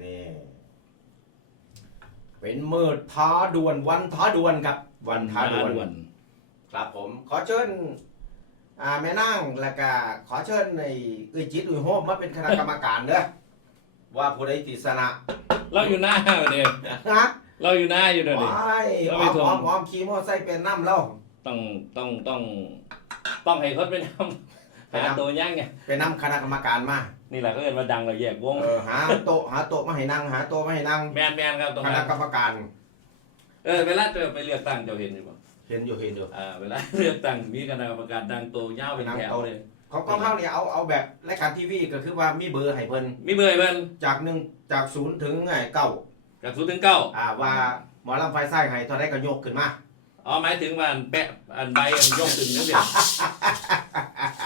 นี่เป็นมืดท้าดวนวันท้าดวนครับ วันท้าดวน ครับผม ขอเชิญอ่าแม่นั่งแล้วก็ขอเชิญในเอ้ยจิตอุ้ยโฮมมาเป็นคณะกรรมการเด้อว่าผู้ใดติสนะเราอยู่หน้าเดียวนะเราอยู่หน้าอยู่เดี๋ยวนี้ว้ายเราอ้ไปอมทวงอ้อมอ้อมขี่มอไซค์เป็นน้ำแล้วต้องต้องต้องต้องให้เขาไปทำไปหานำตัวย่างไงเป็นน้ำคณะกรรมการมา นี่แหละก็เอินว่าดังเราแยกวงเออหาโต๊ะหาโต๊ะมาให้นั่งหาโต๊ะมาให้นั่งแมนแมนครับตรงคณะนั้นกรรมการ เออเวลาเจอไปเลือกตั้งเจ้าเห็นอยู่ป่ะเห็นอยู่เห็นอยู่ อ่าเวลาเลือกตั้งมีคณะกรรมการดังโตยาวเป็นแถวเลยของกองเข้าเนี่ยเอาเอาแบบรายการทีวีก็คือว่ามีเบอร์ให้เพิ่นมีเบอร์ให้เพิ่นจากหนึ่งจากศูนย์ถึงไงเก้าจากศูนย์ถึงเก้าอ่าว่าหมอลำไฟไส้ให้เท่าไรก็ยกขึ้นมา อ๋อหมายถึงว่าอันแปะอันใบอันยกถึงนั่นเดียว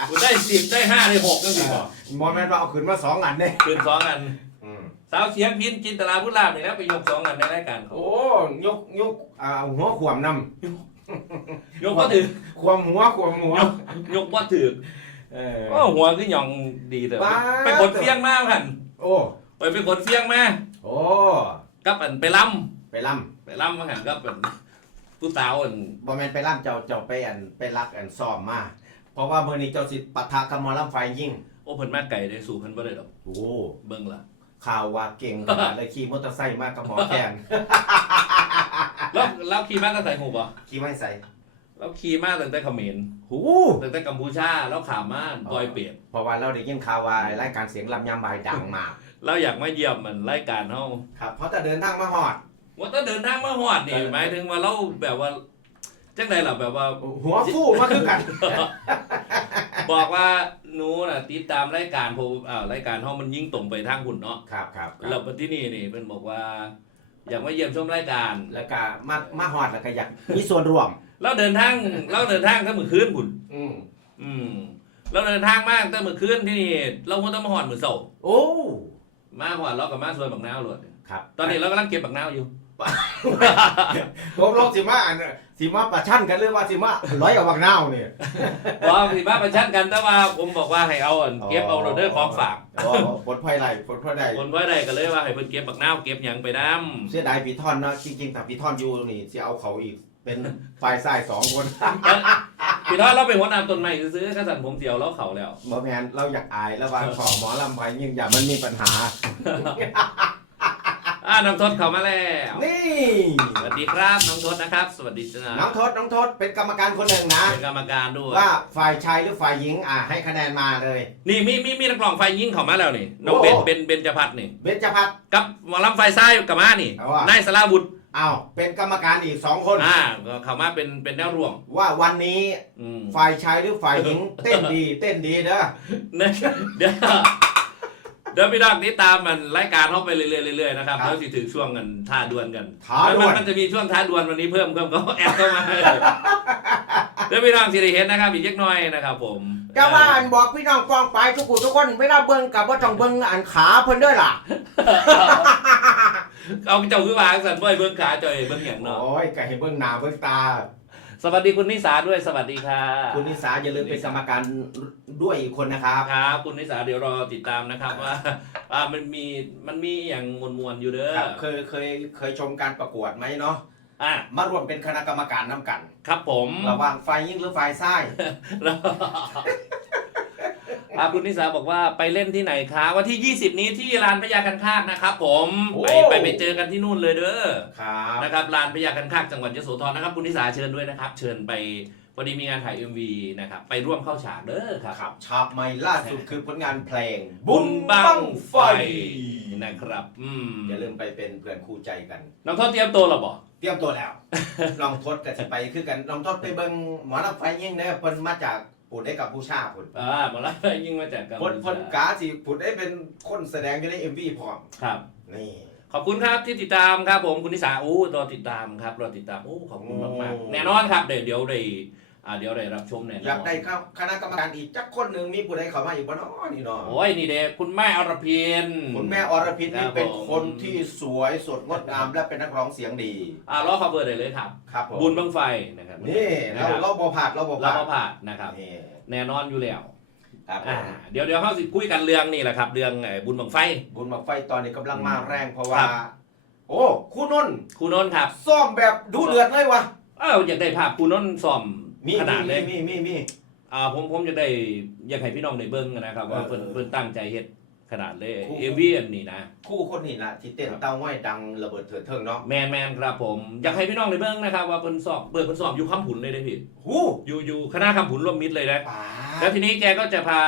กูได้สิบได้ห้าได้หกนั่นสิบอกหมอแม่นว่าเอาขึ้นมาสองอันเนี่ยคืนสองอันอืมสาวเสียงพินจินตลาพุทธลาบนี่นะไปยกสองอันในรายการเขาโอ้ยกยกอ่าหัวขวมนยกก็ถือำขวมหัวขวมหัวยกว่าถือเออโอ้หัวคือหย่องดีเถอะบ้า ไปกดเฟี้ยงมากกันโอ้ไปไปกดเฟี้ยงมาโอ้กับอันไปล่ไปล่ำไปล่ำมาหันกับอันผู้สาวอันำบ่แม่นไปล่ำเจ้าเจ้าไปอันไปรักอันซ้อมมาเพ ราะว่ามื้อนี้เจ้าสิปะทะกับหมอลำไฟยิ่ง โอ้เพิ่นมาไก่ได้สู่เพิ่นบ่ได้ดอกโอ้เบิ่งล่ะข่าวว่าเก่งขนาดเลยขี่มอเตอร์ไซค์มากับหมอแคนแล้วแล้วขี่มาตั้งแต่หูบ่ขี่ไม่ใส่แล้วขี่มาตั้งแต่เขมรหูตั้งแต่กัมพูชาแล้วขามมาปอยเปียดเพราะว่าเราได้ยินข่าวว่ารายการเสียงลำยำบายดังมากเราอยากมาเยี่ยมมันรายการเฮาครับเพราะจะเดินทางมาหอดว่าต้องเดินทางมาฮอดนี่เออหมายถึงว่าเราแบบว่า จังไดล่ะแบบว่า หัวฟูมาคือกัน บอกว่าหนูน่ะติดตามรายการผมอ่ารายการเฮามันยิ่งตรงไปทางหุ่นเนาะครับครับครับแล้วที่นี่นี่เพิ่นบอกว่า อยากมาเยี่ยมชมรายการ แล้วก็มามาหอดแล้วก็อยากมีส่วนร่วม เราเดินทางเราเดินทางตั้งมื้อคืนพุ่น อืมอืม เราเดินทางมากตั้งมื้อคืนที่นี่เราคงต้องมาฮอดมื้อเช้าโอ้ มาฮอดเราก็มาสวยบักนาวโลดครับตอนนี้เรากำลังเก็บบักนาวอยู่ ผมลองสิมาอันสิมาประชันกันหรือว่าสิมาร้อยกับวังนาวเนี่ย ว่าสิมาประชันกันแต่ว่าผมบอกว่าให้เอาอันเก็บเอาโรเดอร์ของฝากอ๋อผลพลอยไหลผลพลอยไหลคนไว้ได้ก็เลยว่าให้เพิ่นเก็บบักนาวเก็บหยังไปนํเสียดายปีทอนเนาะจริงๆแต่ปีทอนอยู่นี่จะเอาเขาอีก เป็นฝ่ายซ้ายสองคนพี่ทอดเราเป็นหัวหน้าต้นไม้ซื้อๆข้าสันผมเสียวแล้วเขาแล้วหมอแมนเราอยากอายระหว่างของหมอลำไพยิ่งอย่ามันมีปัญหา อ่าน้องทศเข้ามาแล้ว นี่ สวัสดีครับน้องทศนะครับ สวัสดีจ้าน้องทศน้องทศเป็นกรรมการคนหนึ่งนะเป็นกรรมการด้วยว่าฝ่ายชายหรือฝ่ายหญิงอะให้คะแนนมาเลย นี่มีมีมีนักร้องไฟยิ่งเข้ามาแล้วนี่น้องโอ้เบนเบนเบนจพัฒน์นี่เบญจพัฒน์กับหมอลำไฟซ้ายกับมานี่เอาว่ะนายสลาวุฒิอ้าวเป็นกรรมการอีกสองคนอ่าก็เข้ามาเป็นเป็นแนวร่วมว่าวันนี้อืมฝ่ายชายหรือฝ่ายหญิงเต้นดี เต้นดีเด้อเนี่ยเดี๋ยว เดี๋ยวพี่ดอกนี้ตามมันรายการเข้าไปเรื่อยๆเรื่อยๆนะครับแล้วสิถึงช่วงกันท่าดวลกันท้ามันด่วนมันจะมีช่วงท้าดวลวันนี้เพิ่มเพิ่มก็แอดเข้ามาเดี๋ยวพี่น้องสิได้เห็นนะครับอีกเล็กน้อยนะครับ ผมก็ว่าอันบอกพี่น้องกองไปทุกคนทุกคนเวลาเบิ่งกับว่าต้องเบิ่งอันขาเพิ่นเด้วยล่ะเอาเจ้าคือวางสันบ่อยเบิ้งขาจ่อยเบิ้งอย่างเนาะโอ้ยก็ให้เบิ่งหน้าเบิ่งตา สวัสดีคุณนิสาด้วยสวัสดีค่ะ คุณนิสาอย่าลืมเป็นกรรมการด้วยอีกคนนะครับครับคุณนิสาเดี๋ยวรอติดตามนะครับว่าว่ามันมีมันมีอย่างมวลๆอยู่เด้อครับเคยเคยเคยชมการประกวดไหมเนาะอะมารวมเป็นคณะกรรมการน้ำกัน ครับผมระหว่างฝ่ายหญิงหรือฝ่ายซ้ายแล้ว อะคุณนิสาบอกว่าไปเล่นที่ไหนคะวันที่ 20 นี้ที่ลานพญาคันคากนะครับ ผมไปไปไปเจอกันที่นู่นเลยเด้อครับนะครับลานพญาคันคากจังหวัดยโสธรนะครับ คุณนิสาเชิญด้วยนะครับ เชิญไปพอดีมีงานถ่าย MV นะครับไปร่วมเข้าฉากเด้อครับ ครับฉากใหม่ล่าสุดคือผลงานเพลงบุญบังไฟนะครับ อืมอย่าลืมไปเป็นเพื่อนคู่ใจกัน น้องทศเตรียมตัวหรอบ่เตรียมตัวแล้ว ลองทดกันสิไปคือกันลองทดไปเบิ่งหมอลำไฟยิ่งเด้อเพิ่นมาจาก ปุ่นได้กับผู้ชาพุ่นอ่าหมาแล้วยิ่งมาจากกัมเพิ่นพูเพิ่นชากาสิพุ่นได้เป็นคนแสดงอยู่ใน MV พร้อมครับ นี่ ขอบคุณครับที่ติดตามครับผมคุณนิสาอู้รอติดตามครับรอติดตามโอ้ขอบคุณมากๆแน่นอนครับเดี๋ยวเดี๋ยวได้ อ่าเดี๋ยวได้รับชมแน่นอนอยากได้เข้าคณะกรรมการอีกจักคนหนึงมีผู้ใดเข้ามาอีกบ่เนาะนี่เนาะโอ้ยนี่เด็กคุณแม่อรพิน คุณแม่อรพินครันี่บเป็นผมคนที่สวยสดงดงามและเป็นนักร้องเสียงดีอ่ารอขอเบอร์ได้เลยครับ ครับผมบุญบังไฟนะครับนี่นะเราครับเราบ่พลาดเราบ่พเราลาดก็ผ่านนะครับนี่แน่นอนอยู่แล้วครับผอ่ามเดี๋ยวเดี๋ยวเขาสิคุยกันเรื่องนี่แหละครับ เรื่องไอ้บุญบังไฟ บุญบังไฟตอนนี้กำลังมาแรงเพราะคว่ารับโอ้คุณนนท์ครูนนท์ครับซ่อมแบบดูเดือดเลยวะเอ้าอยากได้ภาพครูนนท์ซ่อม มีขนาดมีเลยมีมีมีอ่าผมผมจะได้อยากให้พี่น้องได้เบิ่งนะครับว่าเออเพิ่นเออเพิ่นตั้งใจเฮ็ดขนาดเลยครูเอวีอันนี้นะคู่คนนี้นะที่เต้นเต้าง่อยดังระเบิดเถิดเทิงเนาะแมนแมนครับผมอยากให้พี่น้องได้เบิ่งนะครับว่าเพิ่นสอบเปิดเพิ่นสอบอยู่คำผุนเลยได้อพี่หูอยู่อยู่คณะคำผุนร่วมมิตรเลยนะป๋าแล้วทีนี้แกก็จะพา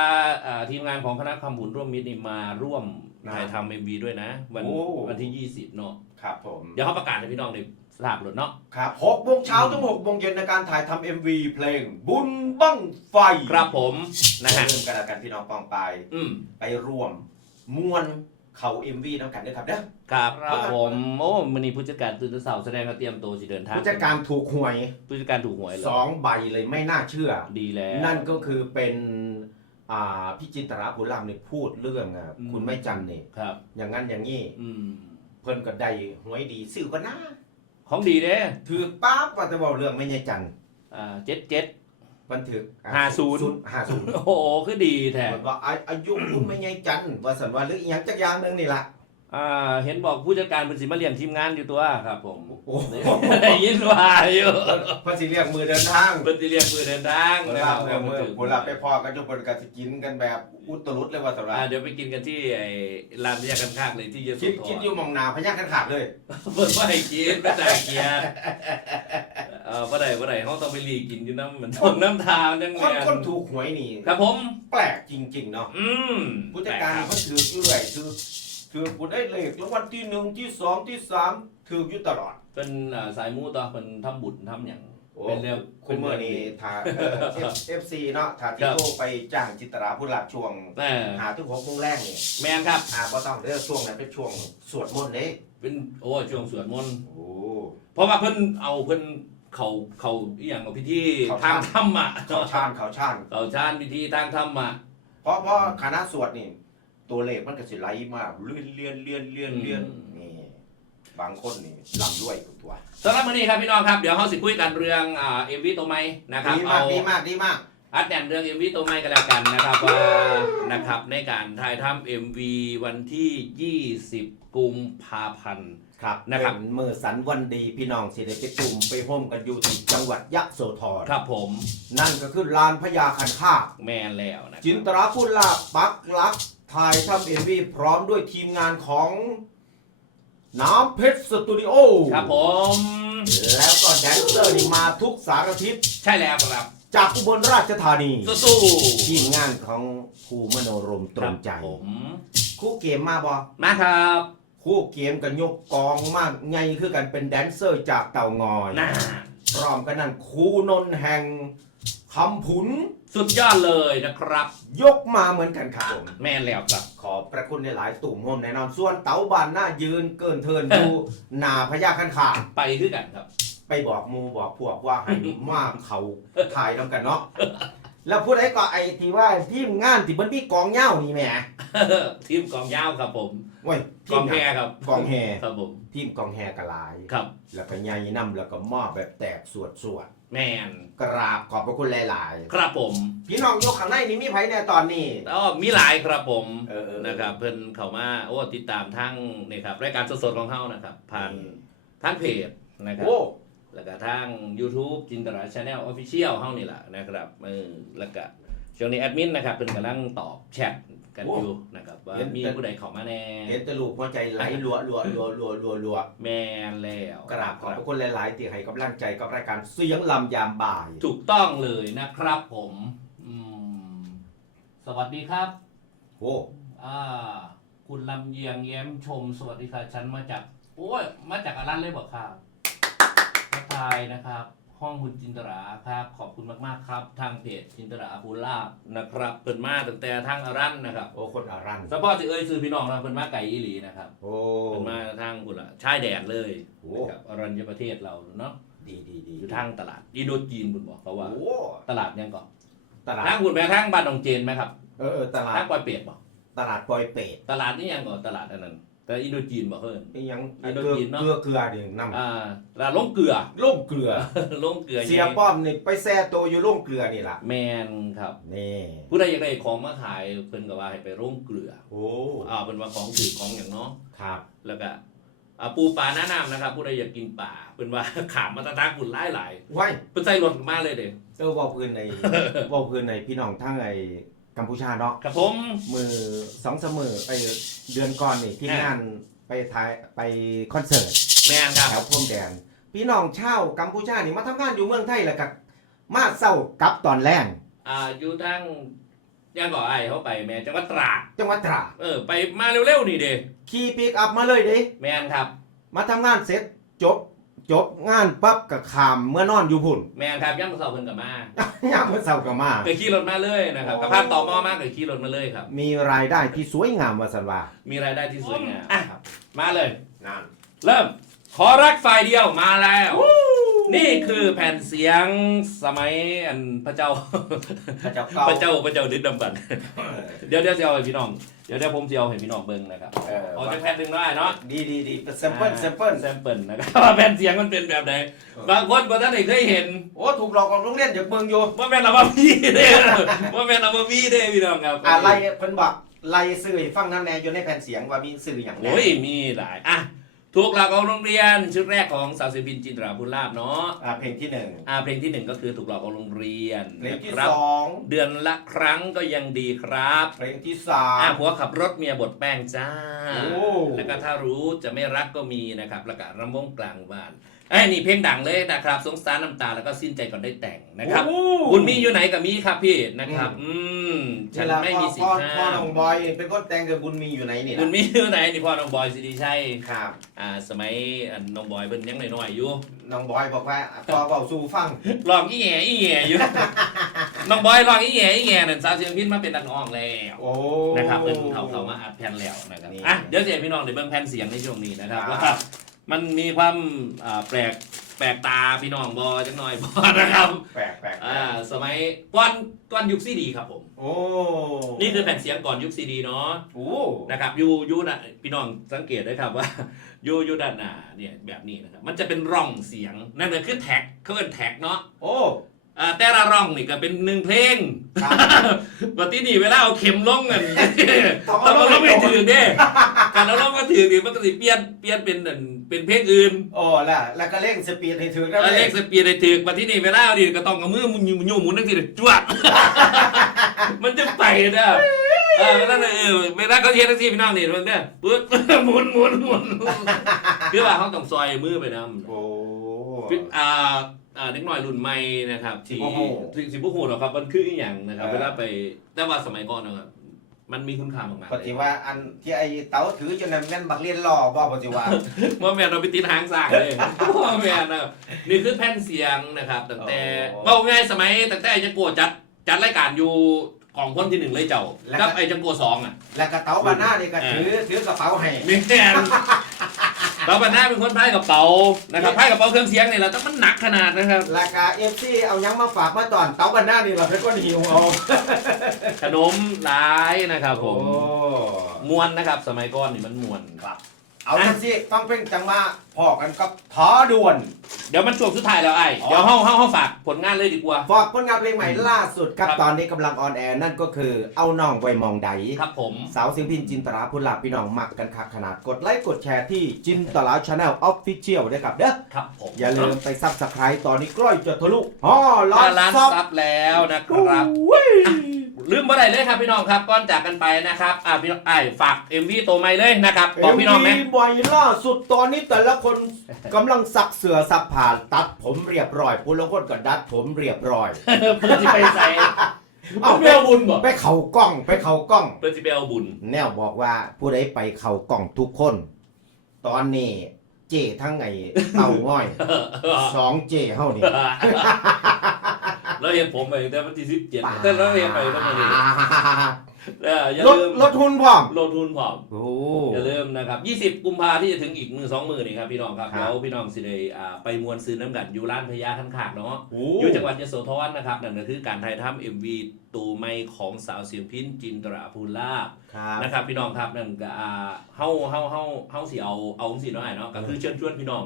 อ่าทีมงานของคณะคำผุนร่วมมิตรนี่มาร่วมนะถ่ายทำเอ็มวีด้วยนะ วันโอ้วันที่ 20 เนาะครับผมเดี๋ยวเขาประกาศให้พี่น้องได้ ทราบเลยเนาะ ครับหกโมงเช้าถึงหกโมงเย็นในการถ่ายทำ MV เพลง บุญบั้งไฟครับผมนะฮะเริ่มกันแล้วกันพี่น้องปองไปายอืมไปร่วมมวนเขา MV น้ำกันด้วยครับเด้อ ครับครับ ผมโอ้มันนี่ผู้จัดการตื่นแต่เสาร์แสดงว่าเตรียมตัวสิเดินทางผู้จัดการถูกหวยผู้จัดการถูกหวยเหรสอองใบเลยไม่น่าเชื่อ ดีแล้ว นั่นก็คือเป็นอ่าพี่จินตราภูรามเนี่ยพูดเรื่องอะอืม คุณไม่จันเนี่ยครับ อย่างนั้นอย่างนี้ อืม เพิ่นก็ได้หวยดีซื้อก็น่า ของดีเด้ถือปั๊บว่าจะบอกเรื่องไม่ใช่จันอ่าเจ็ดเจ็ด บันทึกห้าศูนย์ห้าศูนย์โอ้โหคือดีแท้มันว่าอาอายุคุณไม่ใช่จันว่าสันว่าหรืออีหยังจักอย่างหนึงนี่ล่ะ อ่าเห็นบอกผู้จัดการเป็นสิมาเลี้ยงทีมงานอยู่ตัวครับผมโอ้โหได้ยินว่าอยู่เพิ่นสิเรียกมือเดินทางเป็นสิเลี้ยงมือเดินทางเวนะลาครับเมื่อเมื่อเวลาไปพอกันทุกคนก็สิกินกันแบบอุตรุดเลยว่าสันว่าอ่าเดี๋ยวไปกินกันที่ไอ้ร้านพยากันข้างเลยที่เยอะสุคิดดคิดอยู่หมองหนาพยักกันขาดเลย เปิดว่าให้กินไม่จ่ายเกียร์เออว่าใดว่าใดเขาต้องไปรีกินอยู่น้ำเหมือนต้นน้ำทาวนั่นคนไงคนถูกหวยนี่ ครับผม แปลกจริง ๆ เนาะ อืมผู้จัดการเขาถือเรื่อยถือ ถือผู้ได้เลขรางวัลที่หนึ่งที่สองที่สามถืออยู่ตลอด เป็นอ่าสายมูต่อเป็นทำบุญทำอย่างโอ้ เป็นเรื่องคุณเมื่อนี่ถ้าเอฟซีเนาะถ้าที่ครับโทรไปจ้างจิตราผู้หลักช่วง แม่หาถึงหกโมงแรกนี่แมนครับอ่าก็ต้องเลือกช่วงนั้นเป็นช่วงสวดมนต์เลยเป็นโอ้ช่วงสวดมนต์โอ้ เพราะว่าเพิ่นเอาเพิ่นเขาเขาอีหยังเอาพิธีเขาทางทำธรรมะเขาชานเขาชาน เขาชานพิธีทางธรรมะเพราะเพราะคณะสวดนี่ ตัวเลขมันก็สิไหลมาเลื่อนเลื่อนเลื่อนเลื่อนเลื่อนนี่ บางคนนี่ลำด้วยคุณตัวสำหรับมื้อนี้ครับพี่น้องครับเดี๋ยวเฮาสิคุยกันเรื่องอ่า MV ตัวใหม่นะครับดีมากเอาดีมากดีมากอัดแน่นเรื่อง MV ตัวใหม่กันแล้วกันนะครับว่านะครับในการถ่ายทำ MV วันที่ 20 กุมภาพันธ์ครับนะครับเป็นมือสันวันดีพี่น้องสิได้ไปตุ่มไปห่มกันอยู่ที่จังหวัดยะโสธรครับผม นั่นก็คือลานพญาคันคากแมนแล้วนะคจินรับตราพุลาปักหลัก ถ่ายทำเอ็มวีพร้อมด้วยทีมงานของน้ำเพชรสตูดิโอครับผม แล้วก็แดนเซอร์นี่มาทุกสารทิศใช่แล้วครับ จากอุบลราชธานีสู้ทีมงานของครูมโนรมตๆรงใจครับผมคู่เกมมาบอมาครับคู่เกมกันยกกองมากไงคือกันเป็นแดนเซอร์จากเต่างอยน่าพร้อมกันนั้นครูนนท์แห่ง คำผุนสุดยอดเลยนะครับ ยกมาเหมือนกันครับผม แม่นแล้วครับ ขอบพระคุณในหลายตุ่มโฮมแน่นอน ส่วนเต๋าบานหน้ายืนเกินเทินอยู่หนาพญาคันขาดไปคือกันครับ ไปบอกหมูบอกพวกว่าให้มากเขาถ่ายทำกันเนาะ แล้วพูดไอ้ก็ไอ้ที่ว่าทีมงานที่มันมีกองเหย้านี่แหม ทีมกองยาวครับผมโอ้ยกทีอมงแพครับกองแฮครับผม ทีมกองแฮกระลาย ครับ แล้วก็ใหญ่น้ำแล้วก็มอบแบบแตกสวดสวดแมนๆกราบขอบพระคุณหลาย ครับผมๆ พี่น้องยกข้างในนี่มีไผแน่ตอนนี้ แล้วมีหลายครับผมเออเออ นะครับเพิ่นเข้ามาโอ้ติดตามทั้งนี่ครับรายการสดๆของเฮานะครับผ่านทั้งเพจนะครับ โอ้แล้วก็ทาง YouTube จินตราชาแนลออฟฟิเชียลเฮานี่แหละนะครับเออแล้วก็ ช่วงนี้แอดมินนะครับเป็นกำลังตอบแชทกันอยู่นะครับว่ามีผู้ใดเข้ามาแน่เห็นแตะลูกหัวใจไหลรัวรัวรัวรัวรัวรัวแมนแล้วกราบขอบพระคุณหลาย ๆ ที่ให้กำลังใจกับรายการเสียงลำยามบ่าย ถูกต้องเลยนะครับผมอืมสวัสดีครับโอ้อ่าคุณลำเยียงแย้มชม สวัสดีค่ะฉันมาจากโอ้ยมาจากอารันเลยบอกครับทักทายนะครับ ห้องคุณจินตราครับขอบคุณมาก ๆ ครับ ทางเพจจินตราภูลาบนะครับเพิ่นมาตั้งแต่ทางอารันนะครับโอ้คนอารันสปอร์ตสิเอ้ยซื้อพี่น้องนะเพิ่นมาไก่อีหลีนะครับโอ้เพิ่นมาทางคุณละชายแดนเลยนะครับอรัญญประเทศเราเนาะดีดีดีอยู่ทางตลาดอินโดจีนคุณบอกเขาว่าโอ้ตลาดยังก่อนตลาดทางคุณไปทางบ้านหนองเจนไหมครับเออตลาดทางปอยเป็ดบอกตลาดปอยเป็ดตลาดนี่ยังก่อนตลาดอันนั้น แต่อินโดจีนบอกเพิ่นอีหยังอินโดเกลือจีนเนอะเกลือเกลือดินำอ่าแล้วลงเกลือ โล่งเกลือ ลงเกลือเสียป้อมนี่ไปแซ่ตัวอยู่โล่งเกลือนี่ล่ะแมนครับ นี่ผู้ใดอยากได้ของมาขายเพิ่นก็ว่าให้ไปลงเกลือโอ้อ่าเป็นว่าของถือของอย่างเนาะ ครับ แล้วก็อ่าปูปลาหน้าน้ำนะครับ ผู้ใดอยากกินป่าเป็นว่า ขามมาตะตากบุญหลายหลายไว้ๆเพิ่นใส่รถมาเลยเด้ เออเว่าพื้นใน เว่าพื้นในพี่น้องทั้งไอ้ กัมพูชาเนาะครับผม มือสองเสมอไปเดือนก่อนนี่พี่งานไปถ่ายไปคอนเสิร์ตแมนครับ แถวพรมแดนพี่น้องชาวกัมพูชานี่มาทำงานอยู่เมืองไทยแล้วก็มาเศร้ากลับตอนแรงอ่าอยู่ทางย่างก่อไอ้เขาไปแม่จังหวัดตราดจังหวัดตราดเออไปมาเร็วๆนี่เด้ขี่ปิกอัพมาเลยเด้แมนครับ มาทำงานเสร็จจบ จบงานปั๊บก็ขามเมื่อนอนอยู่พุ่น แมนครับย่ำเสาเพิ่นกับมา ยามเมื่อเศร้าก็มาเกิดขี่รถมาเลยนะครับโอ้กับภาพต่อมอมากเกิดขี่รถมาเลยครับ มีรายได้ที่สวยงามวาสันวามีรายได้ที่สวยงามครับมาเลย นั่น เริ่ม ขอรักฝ่ายเดียวมาแล้ว นี่คือแผ่นเสียงสมัยอันพระเจ้า พระเจ้าเก่าพระเจ้าพระเจ้าดึกดำบรรพ์เดี๋ยวเดี๋ยวจะเอาให้พี่น้อง เดี๋ยวเดี๋ยวผมจะเอาให้พี่น้องเบิ่งนะครับเออเอาจะแผ่นหนึ่งได้เนาะดีดีดีเซมเปิลเซมเปิลแซมเปิลนะครับว่าแผ่นเสียงมันเป็นแบบไหนบางคนบางท่านเคยเห็นโอ้ถูกหลอกของโรงเรียนจากเมืองอยู่ว่าแม่นเรามาพี่เด้ว่าแม่นเรามาพี่เด้พี่น้องครับอะไรเพิ่นบอกไล่สื่อให้ฟังน้ำแน่อยู่ในแผ่นเสียงว่ามีสื่ออย่างแน่โอ้ยมีหลายอะ ถูกหลักของโรงเรียนชุดแรกของสาวศิลปินจินตราภูลาภเนาะอ่าเพลงที่หนึ่งอ่าเพลงที่หนึ่งก็คือถูกหลอกของโรงเรียนเพลงที่นะครับสองเดือนละครั้งก็ยังดีครับ เพลงที่สาอ่ามผัวขับรถเมียบดแป้งจ้าโอ้แล้วก็ถ้ารู้จะไม่รักก็มีนะครับแล้วก็รำวงกลางบ้าน ไอ้ยนี่เพลงดังเลยนะครับ สงสารน้ำตาแล้วก็สิ้นใจก่อนได้แต่งนะครับโอ้ บุญมีอยู่ไหนกับมีครับพี่นะครับ อืมฉันเวลาไม่มีสิทพ่อธิ์พ่อห้าน้อมงบอยเป็นคนแต่งกับบุญมีอยู่ไหนนี่บุล่ะญมีอยู่ไหนนี่พ่อน้องบอยสิริชัยครับ อ่า สมัยอันน้องบอยเพิ่นยังน้อยๆอยู่ น้องบอยบอกว่าพ่อเบาสู่ฟัง ลองอีแหง่อีแหง่อยู่ น้องบอยลองอีแหง่อีแหง่นั่นสาวเชียงพินมาเป็นนักร้องแล้วโอ้ นะครับเป็นเขาเขามาอัดแผ่นแล้วนะครับนี่อะเดี๋ยวเสียพี่น้องเดี๋ยวเบิ่งแผ่นเสียงในช่วงนี้นะครับครับ ว่า มันมีความอ่าแปลกแปลกตาพี่น้องบอจังหน่อยบอนะครับแปลกแปลกอ่าสมัยก่อนก่อนยุคซีดีครับผม โอ้นี่คือแผ่นเสียงก่อนยุคซีดีเนาะโอ้นะครับอยูอยูนะพี่น้องสังเกตได้ครับว่าอยูอยูด้านหน้าเนี่ยแบบนี้นะครับมันจะเป็นร่องเสียงนั่นก็คือแท็กเขาเป็นแท็กเนาะโอ้อ่าแต่ละร่องนี่ก็เป็นหนึ่งเพลงครับปกตินี่เวลาเอาเข็มลงเงินต้องเอาเอาลลงงไม่ไปถือเด้การเอาลงมาถือนี่มันก็สิเปลี่ยนเปลี่ยนเป็นอัน เป็นเพลงอื่นโอ้ล่ะแล้วก็เร่งสปีดให้ถึงนะแล้วเลขสปีดได้ถือมาที่นี่เวลาเอาดิก็ต้องเอามือมุนยุ่มหมุนนั่นสิจวด มันจะไปเด้อเออนั่นน่ะเออเวลาเขาเทียนทั้งสี่พี่น้องนี่มันเนี่ยปึ๊บ หมุนหมุนหมุนคือว่าเขาต้องซอยมือไปนำ โอ้อ่าอ่าเด็กน้อยรุ่นใหม่นะครับที่สิบ่ฮู้ที่สิบหูหรอกครับมันคืออีหยังนะครับ เออ เวลาไปแต่ว่าสมัยก่อนนะครับ มันมีคุณค่ามากๆปเลยฏิว่าอันที่ไอ้เต๋าถือจนนั้นแม่นบักเรียนล่อบ่ปฏิว่าเมื่อแม่นเราไปติดหางสร้างเลยเมื่อแม่นนะครับนี่คือแผ่นเสียงนะครับตั้งแต่โอ้เบาง่ายสมัยตั้งแต่ไอ้จังโกจัดจัดรายการอยู่ของคนที่หนึ่งเลยเจ้าแล้วก็ กับไอ้จังโกสองอะ แล้วก็เต๋าบาน่านี่ก็ถือถือกระเป๋าให้ มีแม่น เราบันหน้าเป็นคนพายกระเป๋านะครับพายกระเป๋าเครื่องเสียงนี่แหละแต่มันหนักขนาดนะครับ ราคาเอฟซีเอายังมาฝากมาตอนเต๋าบาน่านี่เราเป็นคนหิวเอาขนมหลายนะครับผมโอ้ มวนนะครับ สมัยก่อนนี่มันมวนครับ เอาจังสิฟังเพลงจังมาพอกันกับทอด่วน เดี๋ยวมันช่วงสุดท้ายแล้วไอ้อ๋อเดี๋ยวเฮาเฮาเฮาฝากผลงานเลยดีกว่า ฝากผลงานเพลงใหม่ล่าสุดครับครับ ตอนนี้กำลังออนแอร์นั่นก็คือเอาน้องไว้มองใด ครับผม สาวศิลปินจินตราพุลาพี่น้องมักกันคักขนาดกดไลค์กดแชร์ที่จินตราชาแนลออฟฟิเชียลด้วยครับเด้อครับผมอย่าลืมไปซับสไครต์ตอนนี้ใกล้จะทะลุอ๋อล้าล้านนล้านซับซับแล้วนะครับ อุ้ยลืมบ่ได้เลยครับพี่น้องครับก่อนจากกันไปนะครับอ่าพี่น้องไอ้ายฝาก MV ตัวใหม่เลยนะครับบอกพี่น้องไหมเอ็มวีใหม่ล่าสุดตอนนี้แต่ละคนกำลังซักเสือซักผ่านตัดผมเรียบร้อยผู้ละคนก็ดัดผมเรียบร้อย เพื่อที่ไปใส่เอาเพื่อบุญบ่ไปเข่ากล้องไปเข่ากล้อง เพื่อที่ไปเอาบุญ แนวบอกว่าผู้ใดไปเข่ากล้องทุกคน ตอนนี้ เจทั้งไงเต่าง่อยสองเจเฮานี่ แล้วเห็นผมไปแต่วันที่สิบเจ็ดแต่เราเห็นไปตั้งแต่นี้เอออย่ารถลืมรถทุนพร้อมลดทุนพร้อมโอ้อย่าลืมนะครับ20กุมภาที่จะถึงอีกมือสองมือนี่ครับพี่น้องครับครับเดี๋ยวพี่น้องสิได้อ่าไปมวนซื้อน้ำกันอยู่ร้านพญาขันขากเนาะโอ้อยู่จังหวัดยโสธรนะครับนั่นก็คือการถ่ายทำเอ็มวีตูไม่ของสาวเสียงพินจินตราภูลาภครับนะครับพี่น้องครับนั่นก็อ่าเฮาเฮาเฮาเฮาสิเอาเอาสิเนาะเนาะก็คือเชิญชวนพี่น้อง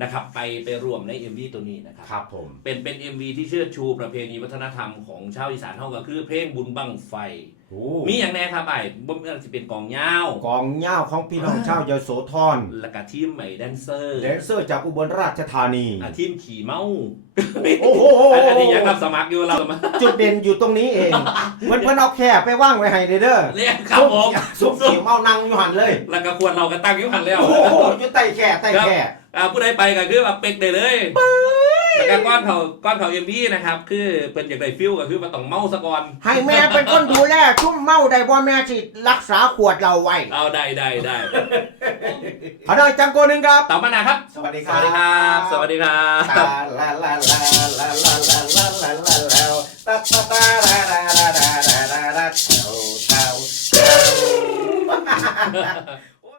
นะครับไปไปรวมใน MV ตัวนี้นะครับ ครับผม เป็นเป็น MV ที่เชิดชูประเพณีวัฒนธรรมของชาวอีสานเฮาก็คือเพลงบุญบังไฟโอ้ มีอย่างแน่ครับไอ้บ่มีสิเป็นกองยาวกองเหย้าของพี่น้องชาวยโสธรแล้วก็ทีมใหม่แดนเซอร์แดนเซอร์จากอุบลราชธานีอ่าทีมขี่เมาโอ้โหอันอันนี้ยังรับสมัครอยู่เราสมัครจุดเด่นอยู่ตรงนี้เองเพื่อนเพื่อนเอาแค่ไปว่างไว้ให้เด้อเด้อเรียกครับผมซุปเขียวเมานั่งอยู่หันเลย แล้วก็ควรเราก็ตั้งอยุหันแล้วโอ้โหอยู่ใต้แค่ใต้แค่อ่าผู้ใดไปก็คือแบบเป็กได้เลย แล้วก็ก้อนเขาก้อนเขาเอ็มพีนะครับ คือเป็นอย่างไรฟิลก็คือมาต้องเมาสะก่อนให้แม่เป็นคนดูแลชุ่มเมาได้บ่แม่สิรักษาขวดเราไว้เอาได้ได้ได้ขอหน่อยจังโกหนึ่งครับต่อมานะครับสวัสดีสครับวัสดีครับ สวัสดีครับลาลาลาลาลาลาลาลาลาลาลาตาตาตาลาลาลาลาลาลาลาเท่าเท่าเท่า